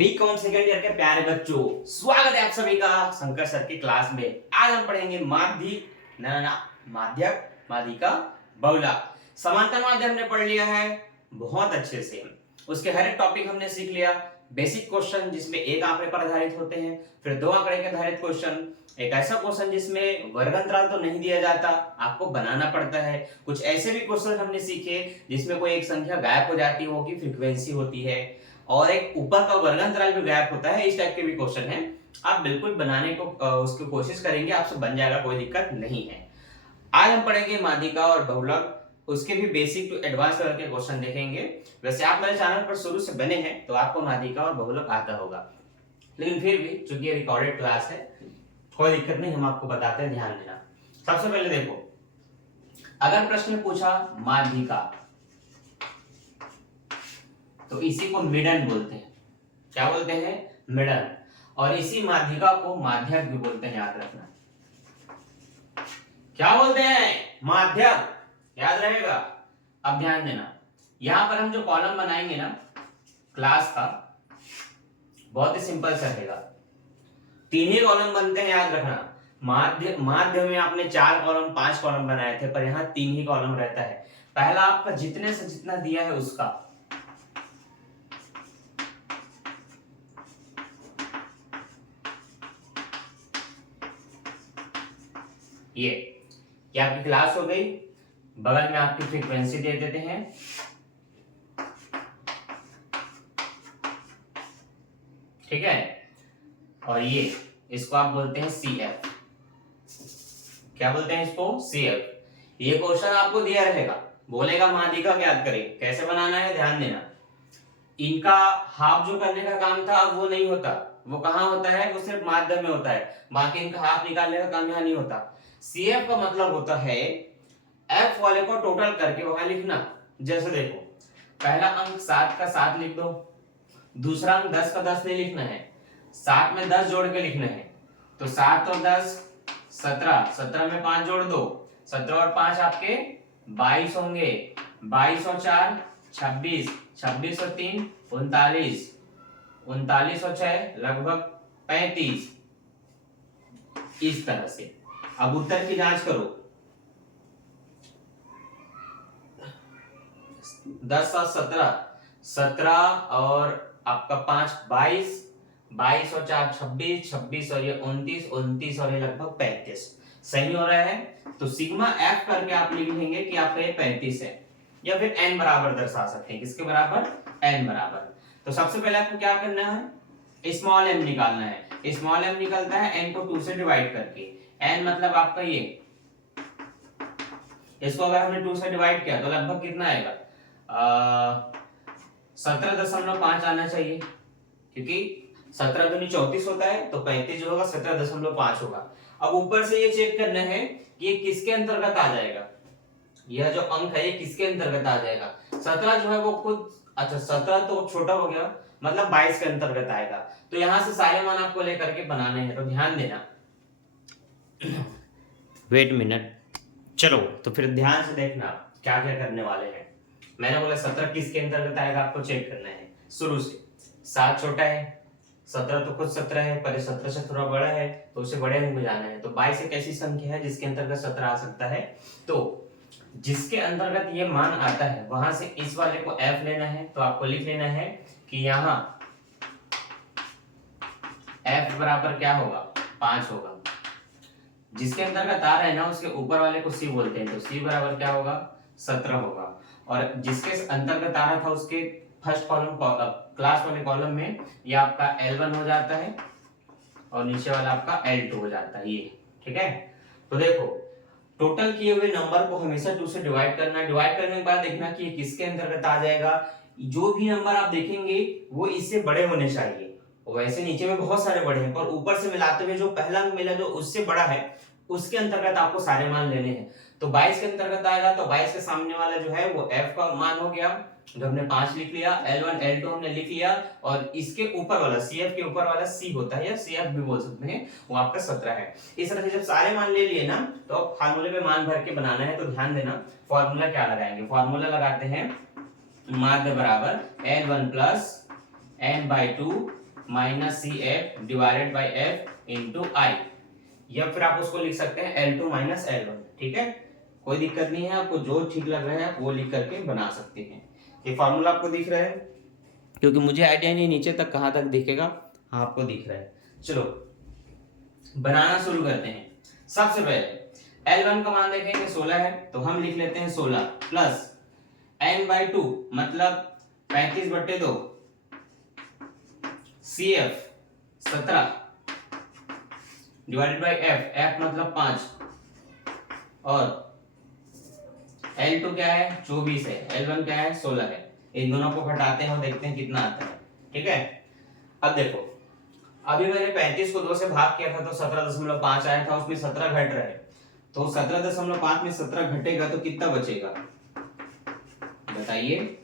BCom second year के प्यारे बच्चों, स्वागत है आप सभी का शंकर सर की क्लास में। आज हम पढ़ेंगे माध्यक माध्यिका बहुला। समांतर माध्य हमने पढ़ लिया है बहुत अच्छे से। उसके हर एक टॉपिक हमने सीख लिया। बेसिक क्वेश्चन जिसमें एक आंकड़े पर आधारित होते हैं, फिर दो आंकड़े के आधारित क्वेश्चन, एक ऐसा क्वेश्चन जिसमें वर्ग अंतराल तो नहीं दिया जाता, आपको बनाना पड़ता है। कुछ ऐसे भी क्वेश्चन हमने सीखे जिसमें कोई एक संख्या गायब हो जाती है, वो की फ्रीक्वेंसी होती है, और एक ऊपर का वर्ग अंतराल भी गायब होता है। इस टाइप के भी क्वेश्चन हैं, आप बिल्कुल बनाने को उसकी कोशिश करेंगे, आपसे बन जाएगा, कोई दिक्कत नहीं है। आज हम पढ़ेंगे माध्यिका और बहुलक, उसके भी बेसिक टू एडवांस लेवल के क्वेश्चन देखेंगे। वैसे आप मेरे चैनल पर शुरू से बने हैं तो आपको माध्यिका और बहुलक आता होगा, लेकिन फिर भी चूंकि ये रिकॉर्डेड क्लास है कोई दिक्कत नहीं, हम आपको बताते हैं, ध्यान देना। सबसे पहले देखो, अगर प्रश्न पूछा माध्यिका तो इसी को मिडन बोलते हैं। क्या बोलते हैं? मिडन। और इसी माध्यिका को माध्यक भी बोलते हैं, याद रखना। क्या बोलते हैं? माध्यक, याद रहेगा। अब ध्यान देना, यहां पर हम जो कॉलम बनाएंगे ना क्लास का, बहुत ही सिंपल सा रहेगा। तीन ही कॉलम बनते हैं, याद रखना। माध्य में आपने 4 कॉलम 5 कॉलम बनाए थे, पर यहाँ 3 ही कॉलम रहता है। पहला आपका जितने से जितना दिया है उसका, ये आपकी क्लास हो गई। बगल में आपकी फ्रीक्वेंसी दे देते हैं, ठीक है। और ये इसको आप बोलते हैं CF। क्या बोलते हैं इसको? CF। ये क्वेश्चन आपको दिया रहेगा, बोलेगा माध्यिका ज्ञात करें, कैसे बनाना है, ध्यान देना। इनका हाफ जो करने का काम था वो नहीं होता, वो कहाँ होता है? वो सिर्फ माध्य में होता है, बाकी इनका हाफ निकालने का काम यहाँ नहीं होता। CF का मतलब होता है F वाले को टोटल करके वहां लिखना। जैसे देखो, पहला अंक 7 का 7 लिख दो, दूसरा अंक 10 का 10 नहीं लिखना है, 7 में 10 जोड़ के लिखना है। तो 7 और 10 17, 17 में 5 जोड़ दो, 17 और 5 आपके 22 होंगे, 22 और 4 26, 26 और 3 39, 39 और 6 लगभग 35। इस तरह से अब उत्तर की जांच करो। 10 और 17, 17 और आपका 5 22, 22 और 4 26, 26 और ये 29, 29 और ये लगभग 35। सही हो रहा है। तो सिग्मा एफ करके आप लिख लेंगे कि आपका ये 35 है, या फिर n बराबर दर्शा सकते हैं। किसके बराबर? n बराबर। तो सबसे पहले आपको क्या करना है? स्मॉल m निकालना है। स्मॉल m निकलता है n को 2 से डिवाइड करके। n मतलब आपका ये, इसको अगर हमने 2 से डिवाइड किया तो लगभग कितना आएगा? 17.5 आना चाहिए, क्योंकि 17 दूनी 34 होता है, तो 35 जो होगा 17.5 होगा। अब ऊपर से ये चेक करना है कि ये किसके अंतर्गत आ जाएगा, यह जो अंक है ये किसके अंतर्गत आ जाएगा। 17 जो है वो खुद, अच्छा 17 तो छोटा हो गया, मतलब 22 के अंतर्गत आएगा। तो यहां से सारे मान आपको लेकर के बनाने हैं, तो ध्यान देना। वेट मिनट, चलो तो फिर ध्यान से देखना क्या क्या करने वाले हैं। मैंने बोला 17 किसके अंतर्गत आएगा, आपको चेक करना है शुरू से। 7 छोटा है, 17 तो खुद 17 है, पर 17 से थोड़ा बड़ा है, तो उसे बड़े अंक में जाना है। तो 22 एक ऐसी संख्या है जिसके अंतर्गत 17 आ सकता है। तो जिसके अंतर्गत ये मान आता है वहां से इस वाले को F लेना है। तो आपको लिख लेना है कि यहाँ F बराबर क्या होगा? 5 होगा। जिसके अंतर्गत आ रहा है ना उसके ऊपर वाले को C बोलते हैं, तो C बराबर क्या होगा? 17 होगा। और जिसके अंतर्गत आ रहा था उसके फर्स्ट कॉलम, क्लास वाले कॉलम में ये आपका L1 हो जाता है और नीचे वाला आपका L2 हो जाता है, ये ठीक है। तो देखो, टोटल किए हुए नंबर को हमेशा 2 से डिवाइड करना है। डिवाइड करने के बाद देखना कि ये किसके अंतर्गत आ जाएगा। जो भी नंबर आप देखेंगे वो इससे बड़े होने चाहिए। वैसे नीचे में बहुत सारे बड़े हैं, पर ऊपर से मिलाते हुए जो पहला अंक मिला जो उससे बड़ा है उसके अंतर्गत आपको सारे मान लेने हैं। तो 22 के अंतर्गत आएगा, तो 22 के सामने वाला जो है वो F का मान हो गया, जो हमने 5 लिख लिया। L1 L2 हमने लिख लिया, और इसके ऊपर वाला CF के ऊपर वाला C होता है, या CF भी बोल सकते हैं, वो आपका 17 है। इस तरह से जब सारे मान ले लिए ना, तो अब फार्मूले पे मान भर के बनाना है। तो ध्यान देना, फॉर्मूला क्या लगाएंगे? फॉर्मूला लगाते हैं माध्य बराबर L1 plus n/2 minus c f divided by f into i, या फिर आप उसको लिख सकते हैं L2 माइनस L1। ठीक है, कोई दिक्कत नहीं है, आपको जो ठीक लग रहा है आप वो लिख करके बना सकते हैं। ये फॉर्मूला आपको दिख रहा है, क्योंकि मुझे आइडिया नहीं नीचे तक कहाँ तक दिखेगा। हाँ आपको दिख रहा है। चलो बनाना शुरू करते हैं। सबसे पहले L1 का मान देखेंगे 16 है, तो हम लिख लेते हैं 16 प्लस n/2 मतलब 35/2 CF 17 डिवाइडेड बाई F मतलब 5 और L2 क्या है 24 है, L1 क्या है 16 है। इन दोनों को घटाते हैं और देखते हैं कितना आता है। ठीक है, अब देखो अभी मैंने 35 को 2 से भाग किया था तो 17.5 आया था, उसमें 17 घट रहा है, तो 17.5 में 17 घटेगा तो कितना बचेगा बताइए।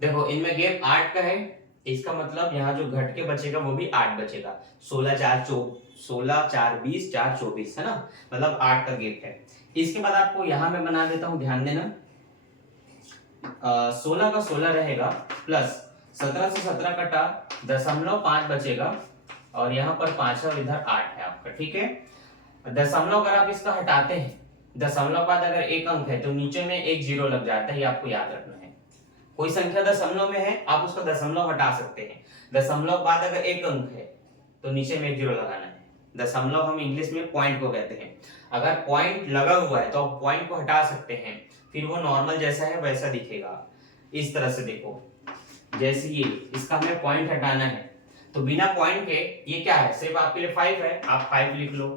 देखो इनमें गैप 8 का है, इसका मतलब यहाँ जो घट के बचेगा वो भी 8 बचेगा। 16 4 20 4 24 है ना, मतलब 8 का गैप है। इसके बाद आपको यहाँ मैं बना देता हूँ, ध्यान देना 16 का 16 रहेगा प्लस 17 से 17 कटा 0.5 बचेगा और यहाँ पर 5 और इधर 8 है आपका। ठीक है, दशमलव अगर आप इसका हटाते हैं, दशमलव बाद अगर एक अंक है तो नीचे में एक जीरो लग जाता है, ये आपको याद रखना है। कोई संख्या दशमलव में है आप उसका दशमलव हटा सकते हैं, दशमलव बाद अगर एक अंक है तो नीचे में एक जीरो लगाना है। दशमलव हम इंग्लिश में पॉइंट को कहते हैं। अगर पॉइंट लगा हुआ है तो आप पॉइंट को हटा सकते हैं, फिर वो नॉर्मल जैसा है वैसा दिखेगा। इस तरह से देखो, जैसे ये इसका हमें पॉइंट हटाना है तो बिना पॉइंट के ये क्या है, सिर्फ आपके लिए 5 है, आप 5 लिख लो।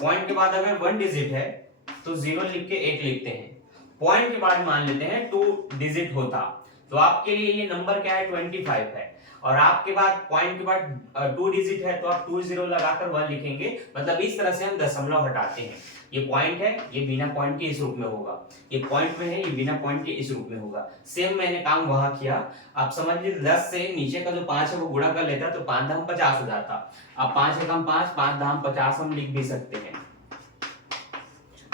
पॉइंट के बाद अगर 1 डिजिट है तो 0 लिख के 1 लिखते हैं। पॉइंट के बाद मान लेते हैं 2 डिजिट होता तो आपके लिए ये नंबर क्या है 25 है, और आपके बाद पॉइंट के बाद 2 डिजिट है तो आप 2 0 लगाकर 1 लिखेंगे। मतलब इस तरह से हम दशमलव हटाते हैं। ये पॉइंट है, ये बिना पॉइंट के इस रूप में होगा, ये पॉइंट में है, ये बिना पॉइंट के इस रूप में होगा। सेम मैंने काम वहां किया। आप समझ लीजिए 10 से नीचे का जो 5 है वो गुणा कर लेता तो 5 दाम 50 हो जाता। अब 5 एकम 5, 5 दाम 50 हम लिख भी सकते हैं।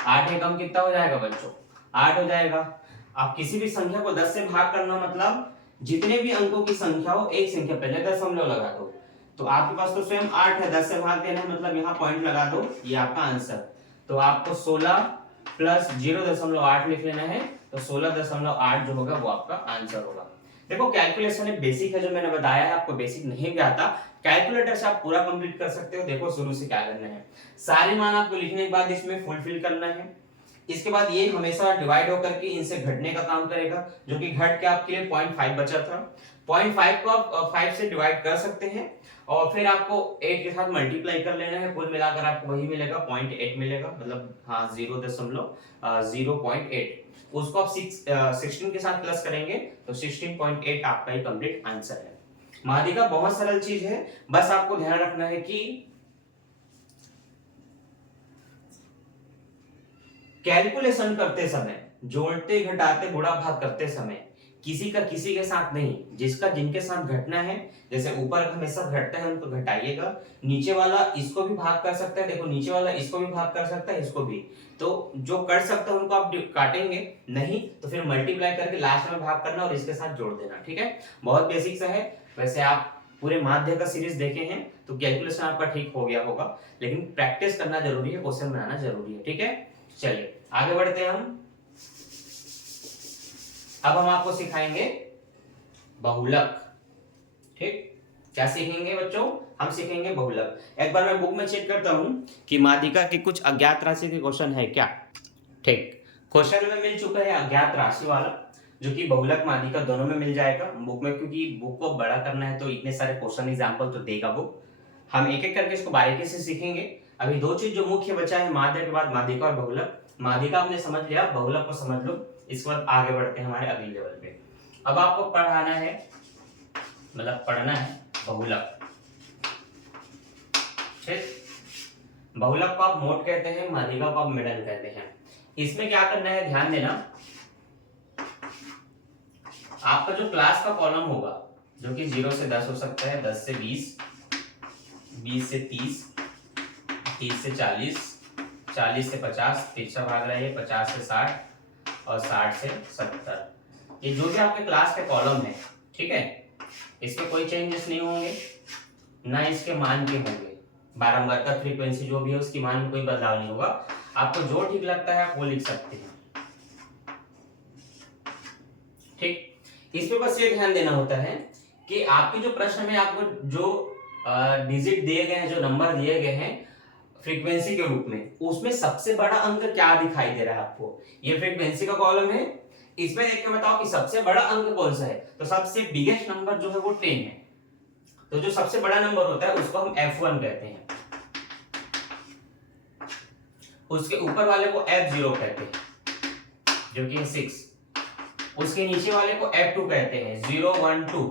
8 एकम कितना हो जाएगा बच्चों, 8 हो जाएगा। आप किसी भी संख्या को 10 से भाग करना मतलब जितने भी अंकों की संख्या हो एक संख्या पहले दशमलव लगा दो। तो आपके पास तो स्वयं 8 है, 10 से भाग देना है मतलब यहाँ पॉइंट लगा दो, ये आपका आंसर। तो आपको 16 प्लस 0.8 लिख लेना है, तो 16.8 जो होगा वो आपका आंसर होगा। देखो कैलकुलेशन एक बेसिक है जो मैंने बताया है, आपको बेसिक नहीं भी आता कैलकुलेटर से आप पूरा कंप्लीट कर सकते हो। देखो शुरू से क्या करना है, सारे मान आपको लिखने के बाद इसमें फुलफिल करना है। इसके बाद ये हमेशा डिवाइड होकर के इनसे घटने का काम करेगा, जो कि घट के आपके लिए 0.5 बचा था। 0.5 को आप 5 से डिवाइड कर सकते हैं और फिर आपको 8 के साथ मल्टीप्लाई कर लेना है, कुल मिलाकर आपको वही मिलेगा 0.8 मिलेगा, मतलब हाँ 0.8। उसको आप 16 के साथ प्लस करेंगे तो 16.8 आपका ही कंप्लीट आंसर है। माध्यिका बहुत सरल चीज है, बस आपको ध्यान रखना है कि कैलकुलेशन करते समय, जोड़ते घटाते गुणा भाग करते समय किसी का किसी के साथ नहीं, जिसका जिनके साथ घटना है, जैसे ऊपर हमेशा घटता है उनको घटाइएगा, नीचे वाला इसको भी भाग कर सकता है, देखो नीचे वाला इसको भी भाग कर सकता है, इसको भी, तो जो कर सकता है उनको आप काटेंगे, नहीं तो फिर मल्टीप्लाई करके लास्ट में भाग करना और इसके साथ जोड़ देना। ठीक है, बहुत बेसिक सा है। वैसे आप पूरे माध्य का सीरीज देखे हैं तो कैलकुलेशन आपका ठीक हो गया होगा, लेकिन प्रैक्टिस करना जरूरी है, क्वेश्चन बनाना जरूरी है। ठीक है, चलिए आगे बढ़ते हैं हम। अब हम आपको सिखाएंगे बहुलक। ठीक, क्या सीखेंगे बच्चों, हम सीखेंगे बहुलक। एक बार मैं बुक में चेक करता हूं कि माध्यिका के कुछ अज्ञात राशि के क्वेश्चन है क्या। ठीक, क्वेश्चन में मिल चुका है अज्ञात राशि वाला, जो कि बहुलक माध्यिका दोनों में मिल जाएगा बुक में, क्योंकि बुक को बड़ा करना है तो इतने सारे क्वेश्चन एग्जाम्पल तो देगा बुक। हम एक एक करके इसको बारीकी से सीखेंगे। अभी दो चीज जो मुख्य बचा है माध्य के बाद माध्यिका और बहुलक। माध्यिका हमने समझ लिया, बहुलक को समझ लो, इसके बाद आगे बढ़ते हैं हमारे अगले लेवल पे। अब आपको पढ़ाना है, मतलब पढ़ना है बहुलक। ठीक, बहुलक को आप मोड कहते हैं, माध्यिका को आप मिडल कहते हैं। इसमें क्या करना है ध्यान देना, आपका जो क्लास का कॉलम होगा, जो कि 0 से 10 हो सकता है, 10 से 20, 20 से 30, 30 से 40, 40 से 50, पीछा भाग रहा है 50 से 60 और 60 से 70। ये जो भी आपके क्लास के कॉलम है, ठीक है, इसमें कोई चेंजेस नहीं होंगे, ना इसके मान के होंगे। बारंबारता फ्रीक्वेंसी जो भी है उसकी मान में कोई बदलाव नहीं होगा। आपको जो ठीक लगता है आप वो लिख सकते हैं, ठीक। इस पे बस ये ध्यान देना होता है कि आपके जो प्रश्न में आपको जो डिजिट दिए गए हैं, जो नंबर दिए गए हैं फ्रीक्वेंसी के रूप में, उसमें सबसे बड़ा अंक क्या दिखाई दे रहा है आपको। ये फ्रीक्वेंसी का कॉलम है, इसमें देख के बताओ कि सबसे बड़ा अंक कौन सा है। तो सबसे बिगेस्ट नंबर जो है वो 10 है। तो जो सबसे बड़ा नंबर होता है उसको हम F1 कहते हैं, उसके ऊपर वाले को F0 कहते हैं जो कि 6, उसके नीचे वाले को F2 कहते हैं 0 1 2।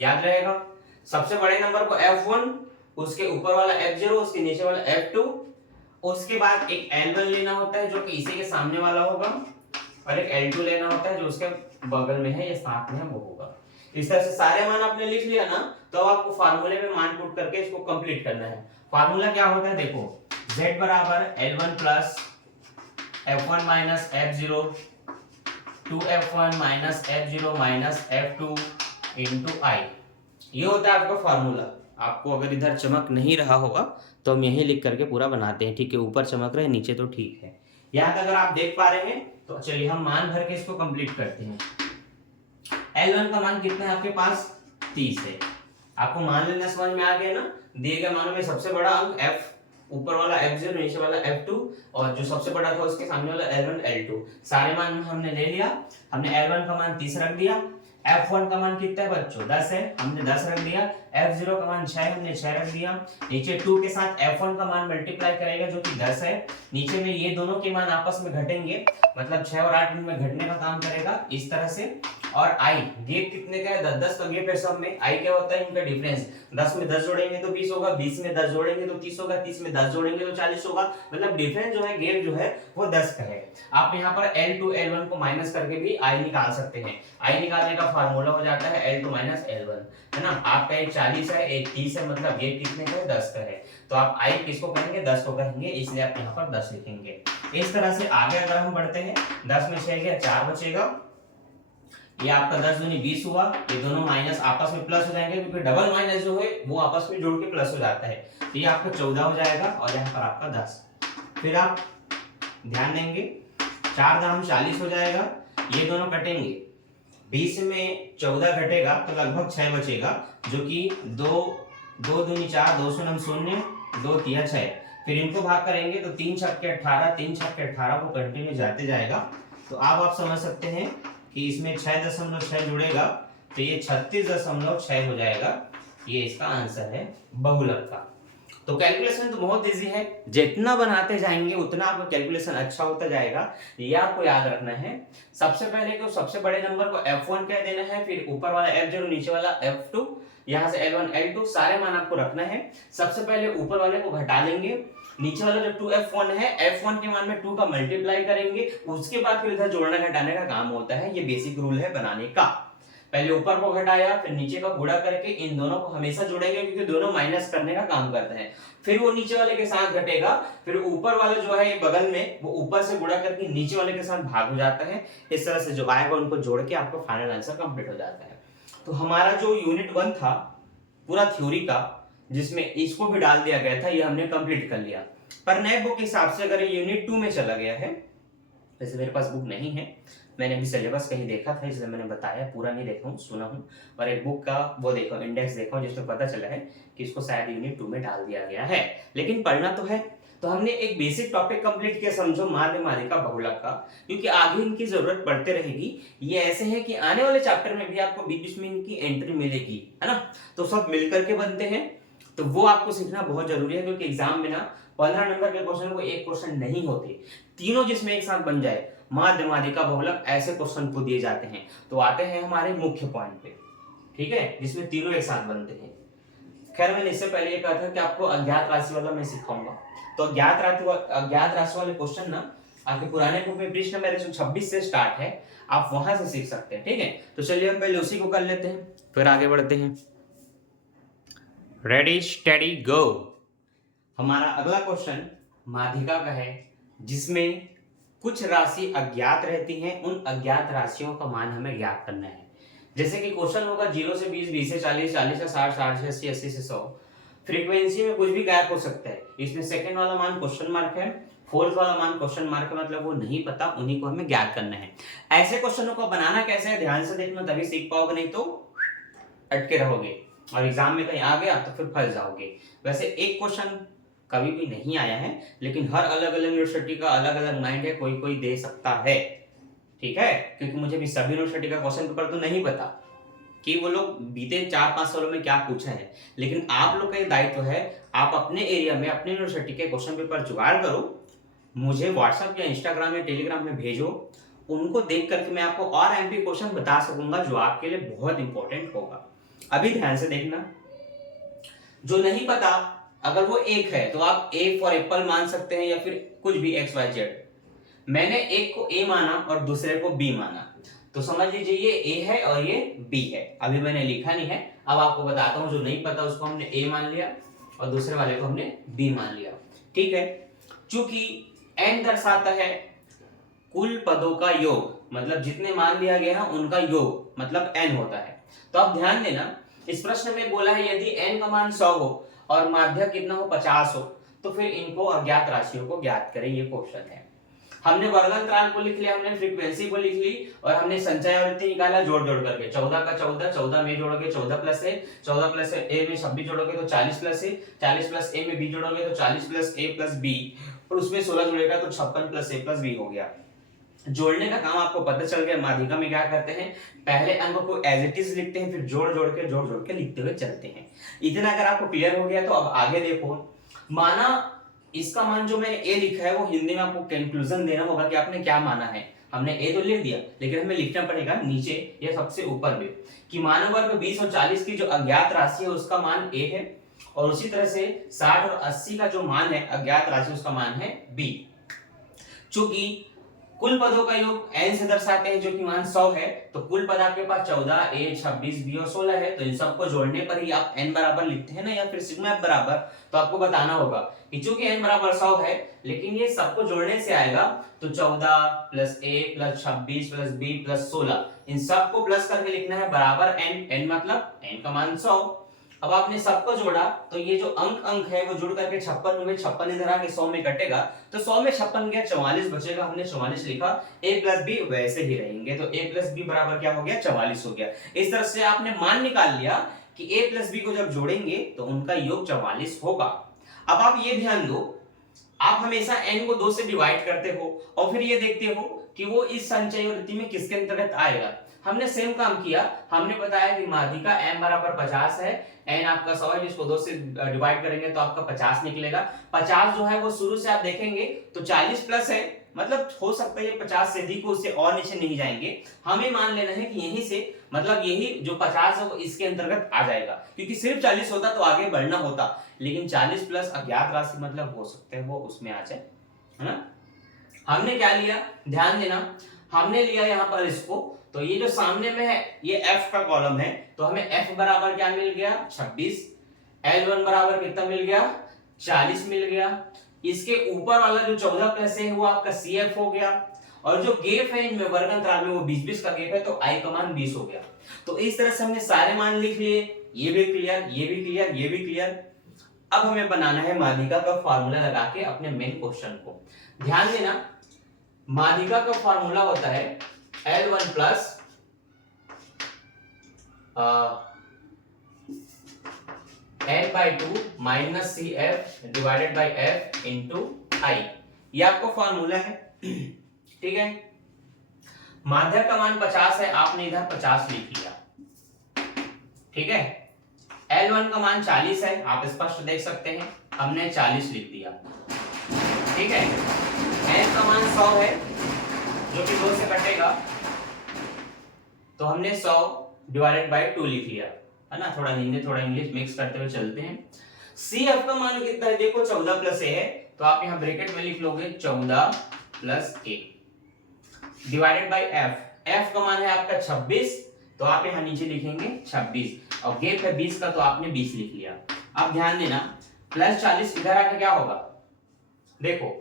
याद रहेगा, सबसे बड़े नंबर को F1, उसके ऊपर वाला F0, उसके नीचे वाला F2, उसके बाद एक L1 लेना होता है जो कि इसी के सामने वाला होगा, और एक L2 लेना होता है जो उसके बगल में है या साथ में है वो होगा। इस तरह से सारे मान आपने लिख लिया ना, तो अब आपको फार्मूले में मान पुट करके इसको कंप्लीट करना है। फार्मूला क्या होता है देखो, Z बराबर L1 plus F1 minus F0 2F1 minus F0 minus F2 into I। ये होता है आपका फार्मूला। आपको अगर इधर चमक नहीं रहा होगा तो हम यही लिख करके पूरा बनाते हैं, ठीक है। ऊपर चमक रहे नीचे तो ठीक है। यहाँ तक अगर आप देख पा रहे हैं तो चलिए हम मान भर के इसको कंप्लीट करते हैं। L1 का मान कितना है आपके पास, 30 है। आपको मान लेना समझ में आ गया ना। दिए गए मानों में सबसे बड़ा अंक F, ऊपर वाला F0, नीचे वाला F2, और जो सबसे बड़ा था उसके सामने वाला L1 L2। सारे मान हमने ले लिया। हमने L1 का मान 30 रख दिया। F1 का मान कितना है बच्चों, 10 है, हमने 10 रख दिया। F0 का मान 6, हमने 6 रख दिया। नीचे 2 के साथ F1 का मान मल्टीप्लाई करेगा जो कि 10 है। नीचे में ये दोनों के मान आपस में घटेंगे, मतलब 6 और 8 में घटने का काम करेगा इस तरह से। और I गेप कितने का है, 10 का गेप है सब में। I क्या होता है, इनका डिफरेंस। 10 में 10 जोड़ेंगे तो 20 होगा, 20 में 10 जोड़ेंगे तो 30 होगा, 30 में 10 जोड़ेंगे तो 40 होगा। मतलब डिफरेंस जो है, गेप जो है वो 10 का है। आप यहाँ पर L2 L1 को माइनस करके भी I निकाल सकते हैं। I निकालने का फार्मूला हो जाता है L2 माइनस L1, है ना। आपका एक 40 है, एक 30 है, मतलब गेप कितने का है, 10 का है। तो आप I किसको कहेंगे, 10 को कहेंगे, इसलिए आप यहाँ पर 10 लिखेंगे। इस तरह से आगे अगर हम बढ़ते हैं, 10 में 6 गया, 4 बचेगा। ये आपका 10 दूनी 20 हुआ। ये दोनों माइनस आपस में प्लस हो जाएंगे, क्योंकि डबल माइनस जो है वो आपस में जोड़ के प्लस हो जाता है। तो ये आपका 14 हो जाएगा, और यहाँ पर आपका 10। फिर आप ध्यान देंगे, 4 दाम 40 हो जाएगा। ये दोनों कटेंगे, 20 में 14 घटेगा तो लगभग 6 बचेगा, जो कि 2 दूनी 4, 2 शून्य 0, 2 तिया 6। फिर इनको भाग करेंगे तो 3 छक्के 18, 3 छक्के 18 को कंटिन्यू जाते जाएगा। तो अब आप समझ सकते हैं कि इसमें 6.6 जुड़ेगा तो ये 36.6 हो जाएगा। ये इसका आंसर है बहुलक का। तो कैलकुलेशन तो बहुत इजी है, जितना बनाते जाएंगे उतना आपका कैलकुलेशन अच्छा होता जाएगा। ये आपको याद रखना है। सबसे पहले तो सबसे बड़े नंबर को F1 कह देना है, फिर ऊपर वाला F0, नीचे वाला F2, यहाँ से L1 L2 सारे मान आपको रखना है। सबसे पहले ऊपर वाले को घटा लेंगे, नीचे वाला जो 2F1 है, F1 के मान में 2 का मल्टीप्लाई करेंगे, उसके बाद फिर इधर जोड़ना घटाने का काम होता है। ये बेसिक रूल है बनाने का। पहले ऊपर को घटाया, फिर नीचे का गुणा करके इन दोनों को हमेशा जोड़ेंगे, क्योंकि दोनों माइनस करने का काम करते हैं। फिर वो नीचे वाले के साथ घटेगा, फिर ऊपर वाला जो है बगल में, वो ऊपर से गुणा करके नीचे वाले के साथ भाग हो जाता है। इस तरह से जो आएगा उनको जोड़ के आपको फाइनल आंसर कंप्लीट हो जाता है। तो हमारा जो यूनिट 1 था पूरा थ्योरी का, जिसमें इसको भी डाल दिया गया था, ये हमने कंप्लीट कर लिया। पर नए बुक के हिसाब से अगर ये यूनिट 2 में चला गया है, वैसे मेरे पास बुक नहीं है, मैंने अभी सिलेबस कहीं देखा था इसलिए मैंने बताया, पूरा नहीं देखा हूँ, सुना हूँ। और एक बुक का वो देखो, इंडेक्स देखा हूँ, जिसमें पता चला है कि इसको शायद यूनिट 2 में डाल दिया गया है, लेकिन पढ़ना तो है। तो हमने एक बेसिक टॉपिक कंप्लीट किया, समझो माध्य माध्यिका बहुलक का, क्योंकि आगे इनकी जरूरत पड़ते रहेगी। ये ऐसे है कि आने वाले चैप्टर में भी आपको बीच बीच में इनकी एंट्री मिलेगी, है ना। तो सब मिलकर के बनते हैं, तो वो आपको सीखना बहुत जरूरी है, क्योंकि एग्जाम में ना 15 नंबर के क्वेश्चन को एक क्वेश्चन नहीं होते, तीनों जिसमें एक साथ बन जाए, माध्य माध्यिका बहुलक, ऐसे क्वेश्चन को दिए जाते हैं। तो आते हैं हमारे मुख्य पॉइंट पे, ठीक है, जिसमें तीनों एक साथ बनते हैं। खैर मैंने इससे पहले ये कहा था कि आपको अज्ञात राशि वाला मैं सिखाऊंगा। तो अज्ञात राशि वाले क्वेश्चन ना आपके पुराने बुक में पृष्ठ नंबर 126 से स्टार्ट है, आप वहां से सीख सकते हैं, ठीक है। तो चलिए हम पहले उसी को कर लेते हैं, फिर आगे बढ़ते हैं। रेडी स्टेडी गो। हमारा अगला क्वेश्चन माध्यिका का है, जिसमें कुछ राशि अज्ञात रहती हैं, उन अज्ञात राशियों का मान हमें ज्ञात करना है। जैसे कि क्वेश्चन होगा 0 से 20, 20 से 40, 40 से 60, 60 से 80, 80 से 100। फ्रीक्वेंसी में कुछ भी गैप हो सकता है। इसमें सेकंड वाला मान क्वेश्चन मार्क है, फोर्थ वाला मान क्वेश्चन मार्क है, मतलब वो नहीं पता, उन्हीं को हमें ज्ञात करना है। ऐसे क्वेश्चनों को बनाना कैसे है ध्यान से देखना, तभी सीख पाओगे, नहीं तो अटके रहोगे और एग्जाम में कहीं आ गया तो फिर फंस जाओगे। वैसे एक क्वेश्चन कभी भी नहीं आया है, लेकिन हर अलग अलग यूनिवर्सिटी का अलग अलग माइंड है, कोई कोई दे सकता है, ठीक है। क्योंकि मुझे भी सभी यूनिवर्सिटी का क्वेश्चन पेपर तो नहीं पता कि वो लोग बीते 4-5 सालों में क्या पूछा है, लेकिन आप लोग का ये दायित्व है, आप अपने एरिया में अपने यूनिवर्सिटी के क्वेश्चन पेपर जुगाड़ करो, मुझे व्हाट्सएप या इंस्टाग्राम या टेलीग्राम में भेजो, उनको देख करके मैं आपको और एमपी क्वेश्चन बता सकूंगा जो आपके लिए बहुत इंपॉर्टेंट होगा। अभी ध्यान से देखना, जो नहीं पता अगर वो एक है तो आप ए फॉर एप्पल मान सकते हैं या फिर कुछ भी एक्स वाई जेड। मैंने एक को ए माना और दूसरे को बी माना, तो समझ लीजिए ये ए है और ये बी है। अभी मैंने लिखा नहीं है, अब आपको बताता हूं। जो नहीं पता उसको हमने ए मान लिया और दूसरे वाले को हमने बी मान लिया, ठीक है। चूंकि एन दर्शाता है कुल पदों का योग, मतलब जितने मान लिया गया है उनका योग मतलब एन होता है। तो अब ध्यान देना, इस प्रश्न में बोला है यदि एन का मान 100 हो और माध्य कितना हो 50 हो, तो फिर इनको अज्ञात राशियों को ज्ञात करें, ये क्वेश्चन है। हमने वर्गांतराल को लिख लिया, हमने फ्रीक्वेंसी को लिख ली और हमने संचय आवृत्ति निकाला जोड़ जोड़ करके। 14 का 14, 14 में जोड़ोगे 14 प्लस ए, 14 प्लस ए में 26 जोड़ोगे तो 40 प्लस ए, 40 प्लस ए में बी जोड़ोगे तो 40 प्लस ए प्लस बी, और उसमें 16 जुड़ेगा तो 56 प्लस ए प्लस बी हो गया। जोड़ने का काम आपको पता चल गया। माध्यिका में क्या करते हैं, पहले अंक को एज इट इज लिखते हैं, फिर जोड़ जोड़ के लिखते हुए चलते हैं। इतना अगर आपको क्लियर हो गया तो अब आगे देखो। माना इसका मान जो मैंने ए लिखा है वो हिंदी में आपको कंक्लूजन देना होगा कि आपने क्या माना है। हमने ए तो लिख दिया, लेकिन हमें लिखना पड़ेगा नीचे या सबसे ऊपर में कि मानव वर्ग 20 और 40 की जो अज्ञात राशि है उसका मान ए है, और उसी तरह से 60 और 80 का जो मान है अज्ञात राशि उसका मान है बी। चूंकि कुल पदों का योग n से दर्शाते हैं जो कि मान 100 है, तो कुल पद आपके पास 14 a 26 b और 16 है, तो इन सबको जोड़ने पर ही आप n बराबर लिखते हैं ना, या फिर सिग्मा f बराबर। तो आपको बताना होगा कि चूंकि n बराबर 100 है, लेकिन ये सबको जोड़ने से आएगा, तो 14 plus a plus 26 plus b plus 16, इन सबको प्लस करके लिखना है बराबर n मतलब n का मान 100। अब आपने सबको जोड़ा तो ये जो अंक है वो जुड़ करके 56 में 56 इधर आके 100 में कटेगा, तो 100 में 56 गया 44 बचेगा, हमने 44 लिखा। a प्लस बी वैसे ही रहेंगे, तो a प्लस बी बराबर क्या हो गया 44 हो गया। इस तरह से आपने मान निकाल लिया कि a प्लस बी को जब जोड़ेंगे तो उनका योग 44 होगा। अब आप ये ध्यान दो, आप हमेशा n को 2 से डिवाइड करते हो और फिर ये देखते हो कि वो इस संचय वृत्ति में किसके अंतर्गत आएगा। हमने सेम काम किया, हमने बताया कि माध्यिका m बराबर 50 है, n आपका 100 है, जिसको 2 से डिवाइड करेंगे तो आपका 50 निकलेगा। 50 जो है वो शुरू से आप देखेंगे तो 40 प्लस है, मतलब हो सकता है ये 50 से अधिक हो, उससे और नीचे नहीं जाएंगे। हमें मान लेना है कि यहीं से, मतलब यही जो 50 है वो इसके अंतर्गत आ जाएगा, क्योंकि सिर्फ 40 होता तो आगे बढ़ना होता, लेकिन 40 प्लस अज्ञात राशि मतलब हो सकते हैं वो उसमें आ जाए, है ना। हमने क्या लिया ध्यान देना, हमने लिया यहाँ पर इसको, तो ये जो सामने में है ये f का कॉलम है, तो हमें f बराबर क्या मिल गया 26, L1 बराबर कितना मिल गया 40 मिल गया। इसके ऊपर वाला जो 14 प्लस है वो आपका CF हो गया, और जो गेप है इनमें वर्ग अंतराल में वो 20-20 का गेप है, तो I का मान 20 हो गया। तो इस तरह से हमने सारे मान लिख लिए, ये भी क्लियर, ये भी क्लियर, ये भी क्लियर। अब हमें बनाना है माध्यिका का फार्मूला लगा के अपने मेन क्वेश्चन को। ध्यान देना, माध्यिका का फार्मूला होता है L1 plus n/2 minus CF divided by F into I, ये आपको फार्मूला है, ठीक है। माध्यक का मान 50 है, आपने इधर 50 लिख लिया, ठीक है। L1 का मान 40 है, आप स्पष्ट देख सकते हैं, हमने 40 लिख दिया, ठीक है। n का मान 100 है जो कि 2 से कटेगा, तो हमने 100 डिवाइडेड बाई 2 लिख लिया, है ना। थोड़ा हिंदी थोड़ा इंग्लिश मिक्स करते हुए चलते हैं। CF का मान कितना है, देखो 14 प्लस ए है, तो आप यहाँ ब्रैकेट में लिख लोगे 14 plus A divided by F का मान है आपका 26, तो आप यहाँ नीचे लिखेंगे 26, और गेप है 20 का, तो आपने 20 लिख लिया। अब ध्यान देना, प्लस 40 इधर आके क्या होगा, देखो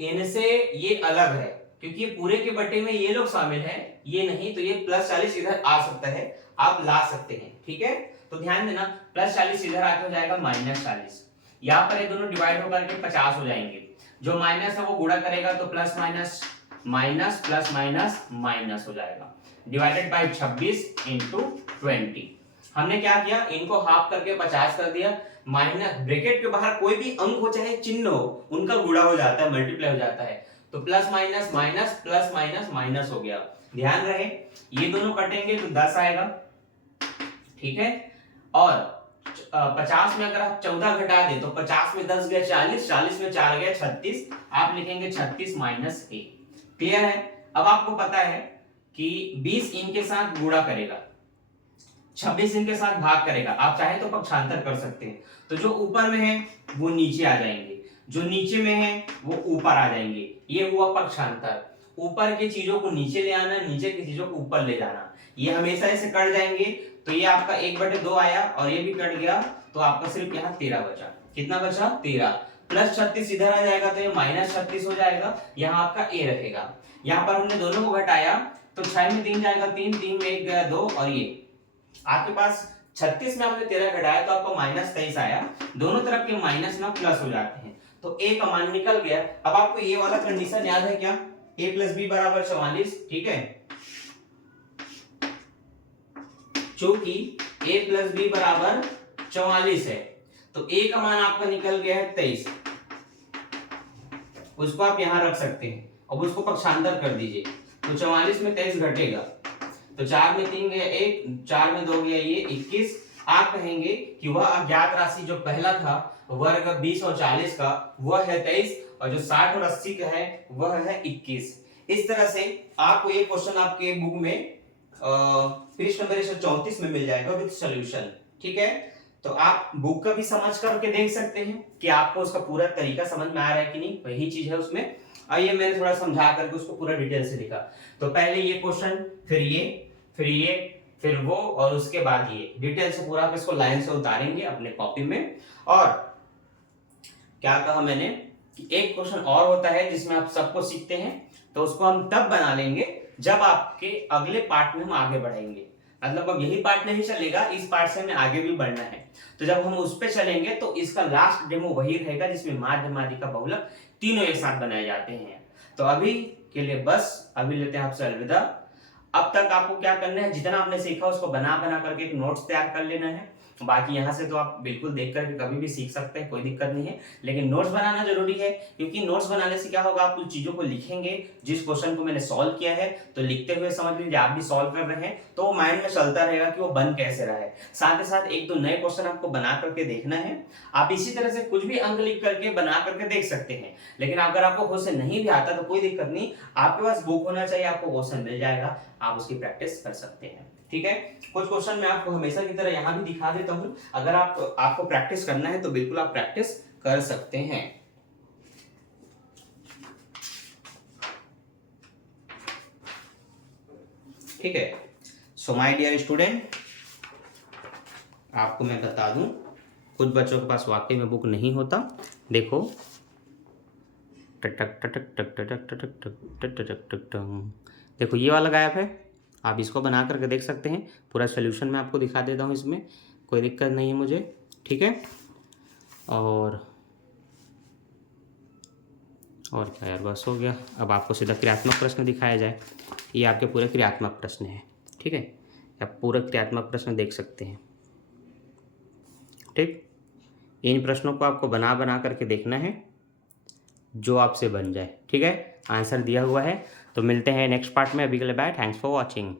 इनसे ये अलग है, क्योंकि ये पूरे के बटे में ये लोग शामिल है, ये नहीं, तो ये +40 इधर आ सकता है, आप ला सकते हैं। ठीक है, तो ध्यान देना +40 इधर आके हो जाएगा -40। यहाँ पर ये दोनों डिवाइड होकर के 50 हो जाएंगे। जो माइनस है वो गुणा करेगा तो plus minus minus plus minus minus हो जाएगा, डिवाइडेड बाय 26 इंटू 20। हमने क्या किया, इनको हाफ करके 50 कर दिया। माइनस ब्रैकेट के बाहर कोई भी अंक हो चाहे चिन्ह हो, उनका गुणा हो जाता है, मल्टीप्लाई हो जाता है, तो plus minus minus plus minus minus हो गया। ध्यान रहे ये दोनों कटेंगे तो 10 आएगा। ठीक है, और 50 में अगर आप 14 घटा दे तो 50 में 10 गया 40, 40 में 4 गया 36, आप लिखेंगे 36 माइनस 1। क्लियर है। अब आपको पता है कि 20 इनके साथ गुणा करेगा, 26 इनके साथ भाग करेगा, आप चाहे तो पक्षांतर कर सकते हैं। तो जो ऊपर में है वो नीचे आ जाएंगे, जो नीचे में है वो ऊपर आ जाएंगे, ये हुआ पक्षांतर। ऊपर की चीजों को नीचे ले आना, नीचे की चीजों को ऊपर ले जाना, ये हमेशा ऐसे कट जाएंगे। तो ये आपका 1/2 आया और ये भी कट गया, तो आपका सिर्फ यहाँ 13 बचा। कितना बचा? 13। प्लस 36 इधर आ जाएगा तो ये -36 हो जाएगा, यहाँ आपका ए रहेगा। यहाँ पर हमने दोनों को घटाया तो 6 में 3 जाएगा 3, 3 में 1 गया 2, और ये आपके पास 36 में आपने 13 घटाया तो आपको -23 आया। दोनों तरफ के माइनस ना प्लस हो जाते हैं, तो ए का मान निकल गया। अब आपको ये वाला कंडीशन याद है क्या, a + b = 44। ठीक है, चूंकि a + b = 44 है तो a का मान आपका निकल गया है 23। उसको आप यहां रख सकते हैं, अब उसको पक्षांतर कर दीजिए तो 44 में 23 घटेगा, तो 4 में 3 गया 1, 4 में 2 गया ये 21। आप कहेंगे कि वह अज्ञात राशि जो पहला था वर्ग 20 और 40 का वह है 23, और जो 60 और 80 का है वह है 21। इस तरह से आपको ये क्वेश्चन आपके बुक में पृष्ठ नंबर 134 में मिल जाएगा विद सॉल्यूशन। ठीक है, तो आप बुक का भी समझ करके देख सकते हैं कि आपको उसका पूरा तरीका समझ में आ रहा है कि नहीं, वही चीज है उसमें। आइए मैंने थोड़ा समझा करके उसको पूरा डिटेल से लिखा। तो पहले ये क्वेश्चन, फिर ये, फिर वो, और उसके बाद ये डिटेल से पूरा आप इसको लाइन से उतारेंगे अपने कॉपी में। और क्या कहा मैंने कि एक क्वेश्चन और होता है जिसमें आप सबको सीखते हैं, तो उसको हम तब बना लेंगे जब आपके अगले पार्ट में हम आगे बढ़ेंगे। मतलब अब यही पार्ट नहीं चलेगा, इस पार्ट से हमें आगे भी बढ़ना है, तो जब हम उस पे चलेंगे तो इसका लास्ट डेमो वही रहेगा जिसमें माध्य माध्यिका बहुलक तीनों एक साथ बनाए जाते हैं। तो अभी के लिए बस, अभी लेते हैं आपसे अलविदा। अब तक आपको क्या करना है, जितना आपने सीखा उसको बना करके एक नोट्स तैयार कर लेना है। बाकी यहाँ से तो आप बिल्कुल देख करके कभी भी सीख सकते हैं, कोई दिक्कत नहीं है, लेकिन नोट्स बनाना जरूरी है, क्योंकि नोट्स बनाने से क्या होगा, आप कुछ चीजों को लिखेंगे। जिस क्वेश्चन को मैंने सॉल्व किया है तो लिखते हुए समझ लीजिए आप भी सॉल्व कर रहे हैं, तो वो माइंड में चलता रहेगा कि वो बन कैसे रहा है। साथ ही साथ 1-2 नए क्वेश्चन आपको बना करके देखना है। आप इसी तरह से कुछ भी अंक लिख करके बना करके देख सकते हैं, लेकिन अगर आपको क्वेश्चन नहीं भी आता तो कोई दिक्कत नहीं, आपके पास बुक होना चाहिए, आपको क्वेश्चन मिल जाएगा, आप उसकी प्रैक्टिस कर सकते हैं। ठीक है, कुछ क्वेश्चन मैं आपको हमेशा की तरह यहाँ भी दिखा देता हूँ, अगर आपको प्रैक्टिस करना है तो बिल्कुल आप प्रैक्टिस कर सकते हैं। ठीक है, सो माय डियर स्टूडेंट, आपको मैं बता दूं, कुछ बच्चों के पास वाकई में बुक नहीं होता। देखो, टक टक टक टक टक टक टक टक टक टक टक टक, देखो ये वाला गायब है, आप इसको बना करके देख सकते हैं। पूरा सोल्यूशन मैं आपको दिखा देता हूँ, इसमें कोई दिक्कत नहीं है मुझे। ठीक है, और क्या यार, बस हो गया। अब आपको सीधा क्रियात्मक प्रश्न दिखाया जाए। ये आपके पूरे क्रियात्मक प्रश्न हैं। ठीक है, आप पूरा क्रियात्मक प्रश्न देख सकते हैं। ठीक, इन प्रश्नों को आपको बना करके देखना है, जो आपसे बन जाए। ठीक है, आंसर दिया हुआ है। तो मिलते हैं नेक्स्ट पार्ट में, अभी के लिए बाय, थैंक्स फॉर वॉचिंग।